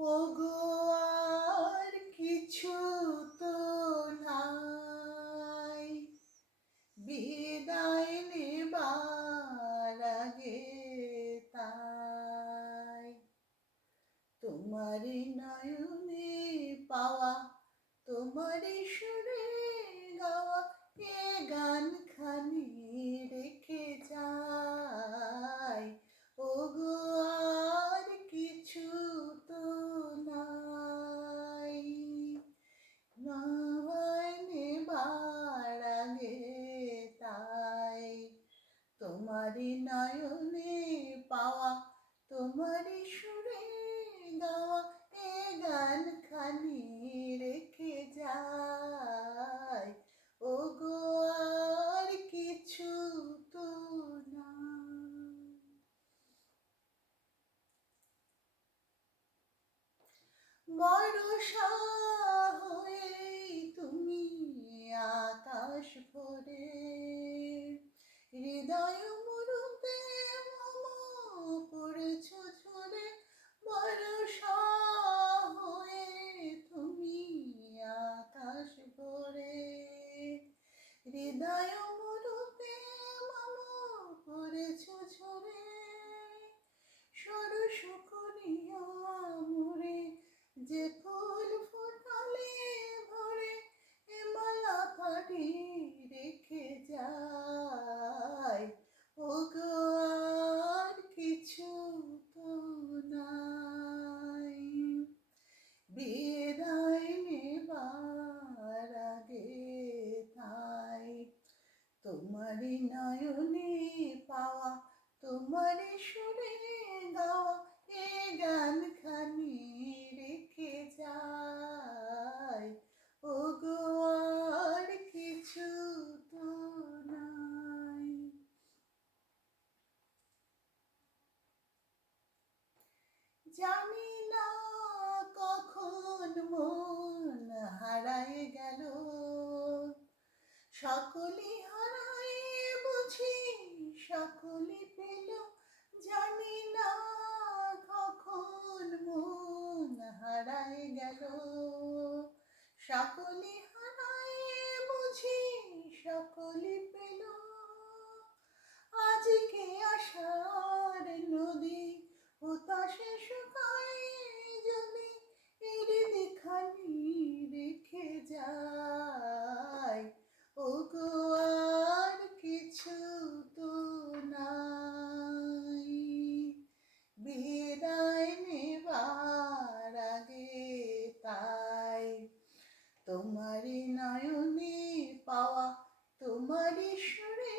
ওগো আর কিছু তো নাই, বিদায় নেবার আগে তাই তোমারই নয়নে পাওয়া, তোমারই সুরে গাওয়া এ গান খানি রেখে যাই। ওগো আর কিছু তো নাই, নয় নেবার আগে তাই তোমারই নয়নে পাওয়া, তোমারই সুরে গাওয়া এ গান খানি রেখে যাই। ওগো আর কিছু তো নাই। বর্ষা হয়ে তুমি আকাশ ভরে, হৃদয় মরুতে মম পড়েছ ঝরে। বর্ষা হয়ে তুমি আকাশ ভরে, হৃদয় মরুতে মম পড়েছ ঝরে। সরস করিয়া মোরে যে ফুল ফোটালে ভরে, এ মালা ফাড়ি রেখে যাই। ওগো আর কিছু তো নাই, বিদায় নেবার আগে তাই তোমারই নয়নে পাওয়া, তোমারই সুরে গাওয়া এ গান খানি রেখে যাই। ওগো আর কিছু তো নাই। জানি না কখন মন হারায় গেল, সকলে হারায় বুঝি সকলে পেল। জানি না কখন মন হারায় গেল, সকলে হারায় বুঝি সকলে পেল। আজকে আশার নদী হতাশে শুকায় যদি, এর দেখানি রেখে যাই। ওগো আর কিছু তো নাই, বিদায় নেবার আগে তাই তোমারই নয়নে পাওয়া, তোমারই সুরে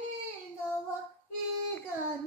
গাওয়া এ গান